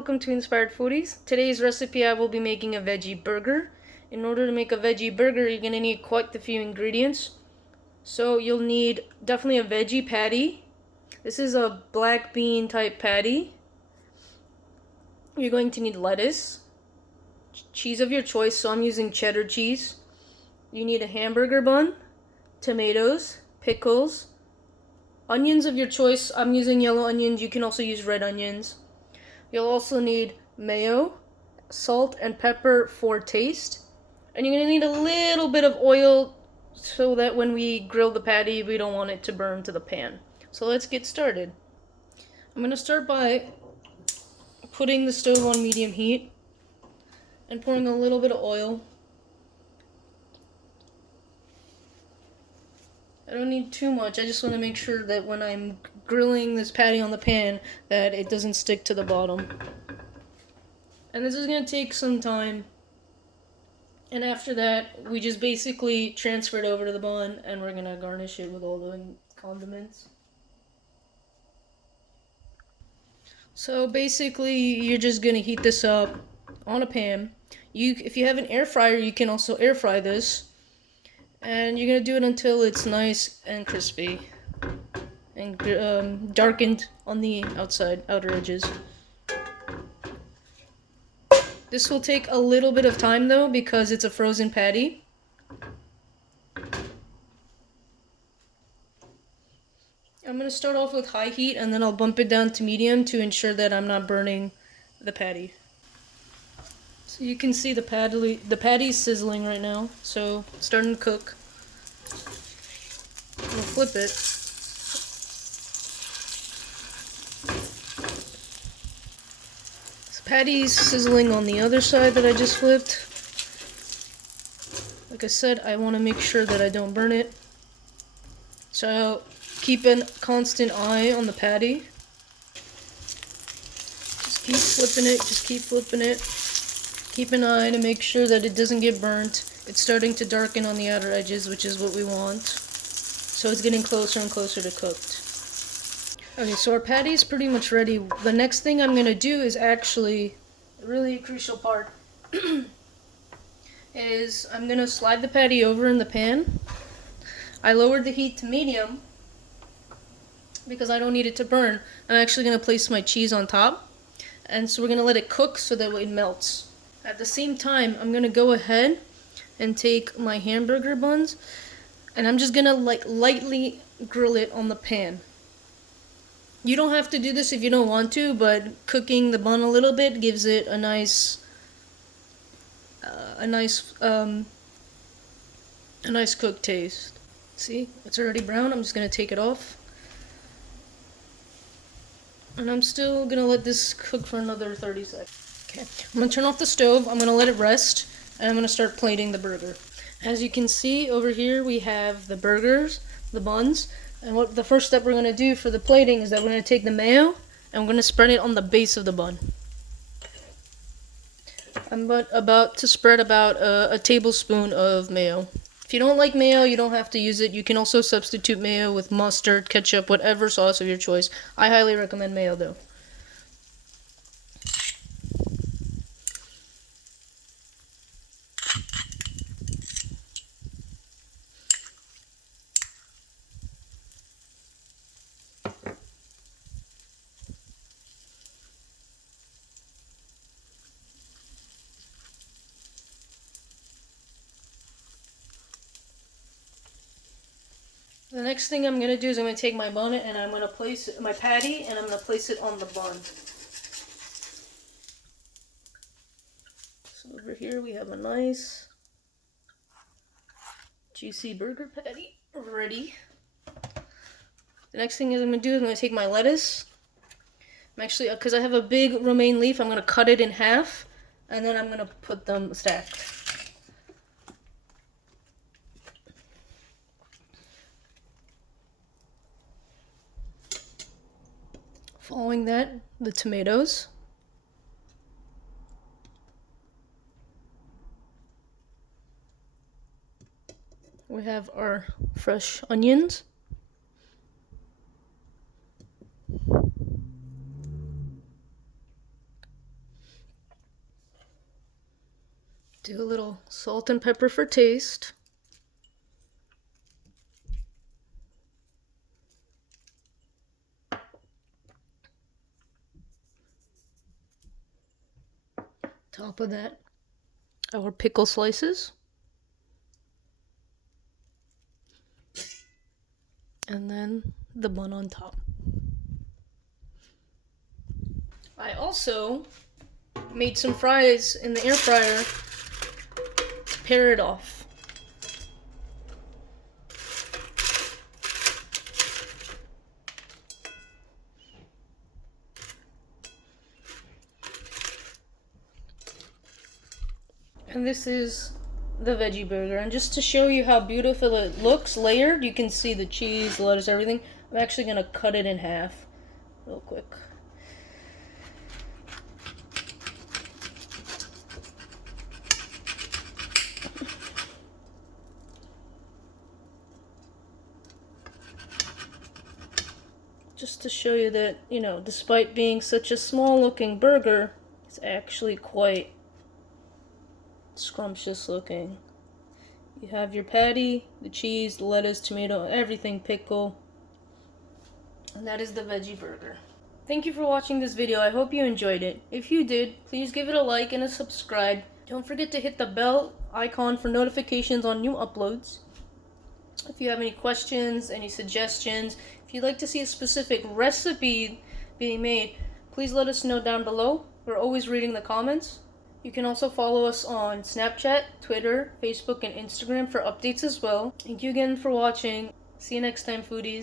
welcome to Inspired Foodies. Today's recipe I will be making a veggie burger. In order to make a veggie burger, you're going to need quite a few ingredients. So you'll need definitely a veggie patty. This is a black bean type patty. You're going to need lettuce, cheese of your choice, so I'm using cheddar cheese. You need a hamburger bun, tomatoes, pickles, onions of your choice. I'm using yellow onions, you can also use red onions. You'll also need mayo, salt, and pepper for taste. And you're going to need a little bit of oil so that when we grill the patty, we don't want it to burn to the pan. So let's get started. I'm going to start by putting the stove on medium heat and pouring a little bit of oil. I don't need too much, I just want to make sure that when I'm grilling this patty on the pan that it doesn't stick to the bottom. And this is going to take some time. And after that, we just basically transfer it over to the bun and we're going to garnish it with all the condiments. So basically, you're just going to heat this up on a pan. If you have an air fryer, you can also air fry this. And you're going to do it until it's nice and crispy and darkened on the outer edges. This will take a little bit of time though because it's a frozen patty. I'm going to start off with high heat and then I'll bump it down to medium to ensure that I'm not burning the patty. So you can see the patty's sizzling right now, so it's starting to cook. We'll flip it. So patty's sizzling on the other side that I just flipped. Like I said, I want to make sure that I don't burn it. So keep a constant eye on the patty. Just keep flipping it, just keep flipping it. Keep an eye to make sure that it doesn't get burnt. It's starting to darken on the outer edges, which is what we want. So it's getting closer and closer to cooked. Okay, so our patty is pretty much ready. The next thing I'm going to do is actually a really crucial part. Is I'm going to slide the patty over in the pan. I lowered the heat to medium because I don't need it to burn. I'm actually going to place my cheese on top. And so we're going to let it cook so that it melts. At the same time, I'm going to go ahead and take my hamburger buns and I'm just going to lightly grill it on the pan. You don't have to do this if you don't want to, but cooking the bun a little bit gives it a nice cooked taste. See, it's already brown. I'm just going to take it off. And I'm still going to let this cook for another 30 seconds. Okay, I'm going to turn off the stove, I'm going to let it rest, and I'm going to start plating the burger. As you can see over here we have the burgers, the buns, and what the first step we're going to do for the plating is that we're going to take the mayo and we're going to spread it on the base of the bun. I'm about to spread about a tablespoon of mayo. If you don't like mayo, you don't have to use it. You can also substitute mayo with mustard, ketchup, whatever sauce of your choice. I highly recommend mayo though. The next thing I'm going to do is I'm going to take my bun and I'm going to place my patty and I'm going to place it on the bun. So over here we have a nice juicy burger patty ready. The next thing I'm going to do is I'm going to take my lettuce. I'm actually, because I have a big romaine leaf, I'm going to cut it in half and then I'm going to put them stacked. Following that, the tomatoes. We have our fresh onions. Do a little salt and pepper for taste. Top of that, our pickle slices. And then the bun on top. I also made some fries in the air fryer to pair it off. And this is the veggie burger. And just to show you how beautiful it looks layered, you can see the cheese, the lettuce, everything. I'm actually gonna cut it in half real quick. Just to show you that, you know, despite being such a small looking burger, it's actually quite scrumptious looking. You have your patty, the cheese, the lettuce, tomato, everything, pickle. And that is the veggie burger. Thank you for watching this video. I hope you enjoyed it. If you did, please give it a like and a subscribe. Don't forget to hit the bell icon for notifications on new uploads. If you have any questions, any suggestions, if you'd like to see a specific recipe being made, please let us know down below. We're always reading the comments. You can also follow us on Snapchat, Twitter, Facebook, and Instagram for updates as well. Thank you again for watching. See you next time, foodies.